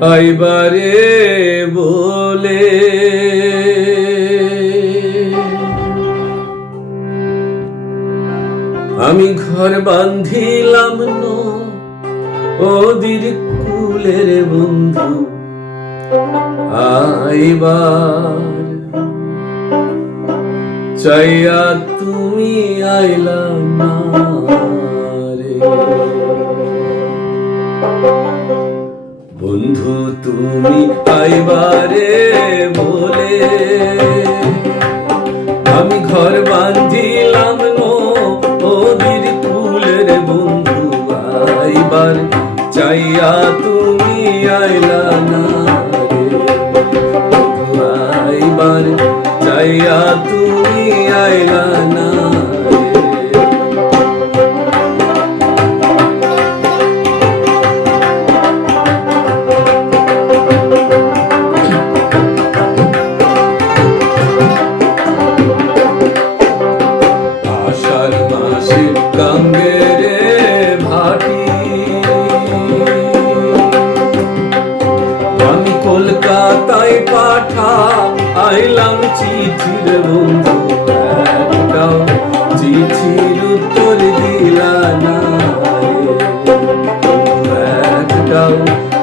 আইবারে বলে আমি ঘর বান্ধিলাম ওদির কুলের বন্ধু। আইবার চাইয়া তুমি আইলা না রে। বন্ধু তুমি আইবারে বলে। আমি ঘর বান্ধিলাম নো ওদির কুলের বন্ধু আইবার। চাইয়া তুমি আইলা না আইবার। চাইয়া তুমি আইলা না আইলাম চিঠির বন্ধু একটাও চিঠির উত্তর দিলা না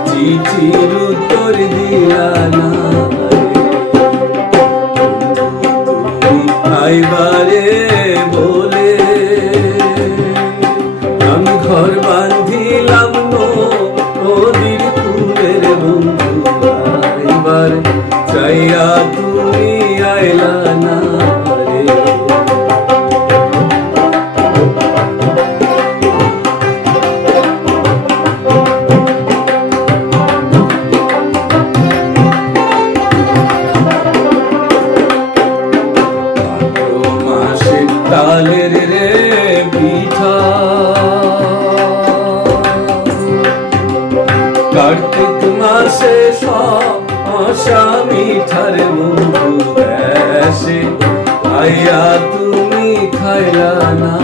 চিঠির উত্তর দিলা না কার্তিক মাসে আশা ঠারে বন্ধু দেশে আইয়া তুমি খাইলা না।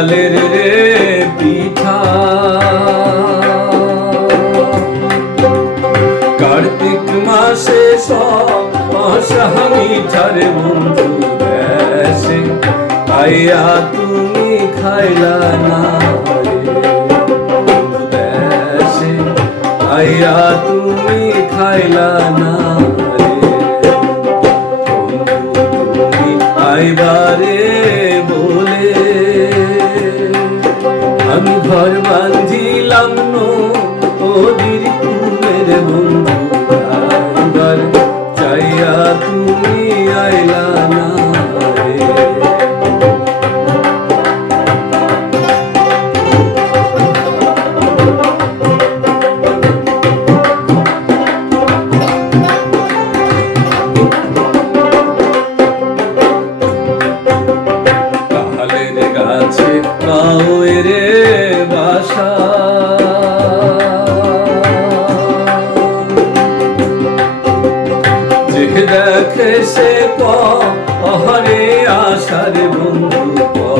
তালের রে পিঠা। কার্তিক মাসে সব মিঠার বন্ধু দেশে আইয়া তুমি খাইলা না আইয়া তুমি খাইলা না কুলের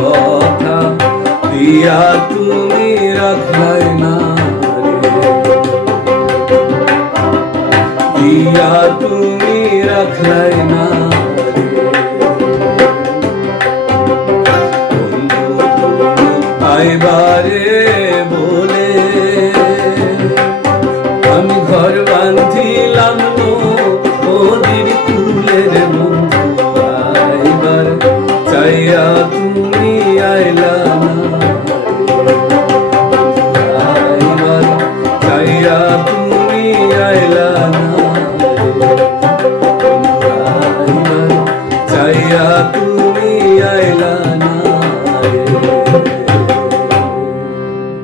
কথা দিয়া তুমি রাখাই না দিয়া তুমি রাখলাই না বন্ধু তুমি আইবারে তুমি